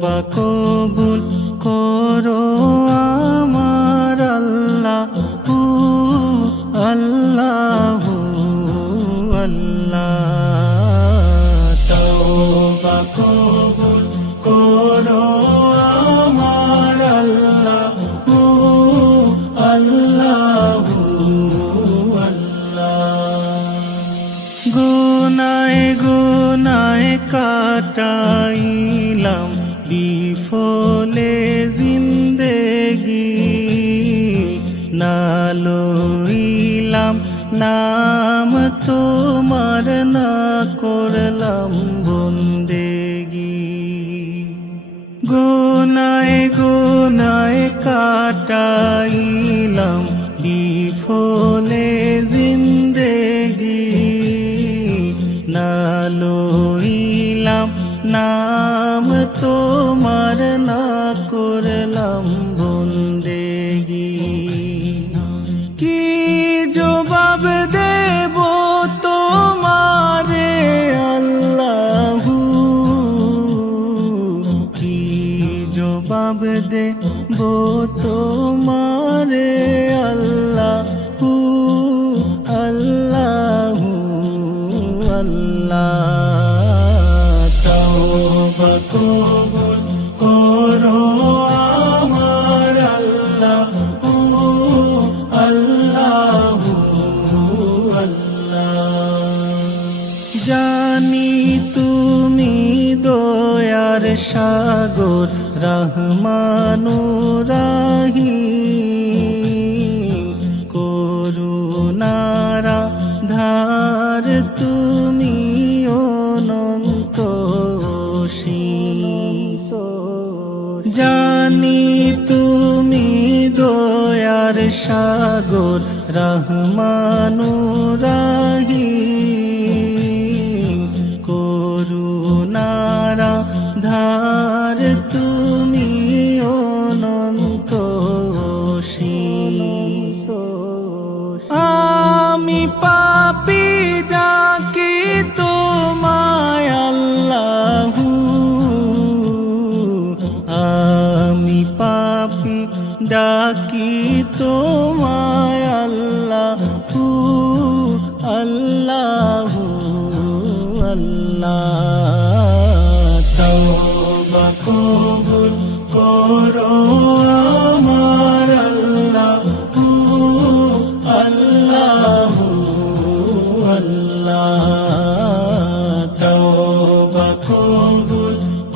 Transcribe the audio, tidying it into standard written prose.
তওবা কবুল করো আমার আল্লাহ, আল্লাহ আল্লাহ। তওবা কবুল করো আমার আল্লাহ, আল্লাহ আল্লাহ। গুনায় গুনায় কাটাইলাম বিফলে জিন্দেগি, না লইলাম নাম তোমার, না করলাম বন্দেগি। গুনায় গুনায় কাটাইলাম বিফলে জিন্দেগি, না লইলাম নাম তোমার, না করলাম বন্দেগি। কি জবাব দেব তোমারে আল্লাহ, কি জবাব দেব তোমারে আল্লাহ, আল্লাহ আল্লাহ। তওবা কবুল করো আমার আল্লাহ, আল্লাহ আল্লাহ। জানি তুমি দয়ার সাগর, রহমানুর রহিম, করুণারা ধার তুমি অনন্ত অসীম। জানি তুমি দয়ার সাগর, রহমানুর রহিম, করুণারা ধার তুমি অনন্ত অসীম। আমি পাপী ডাকি তোমায় আল্লাহ, আমি পাপী ডাকি তোমায় আল্লাহ, আল্লাহ আল্লাহ। তওবা কবুল করো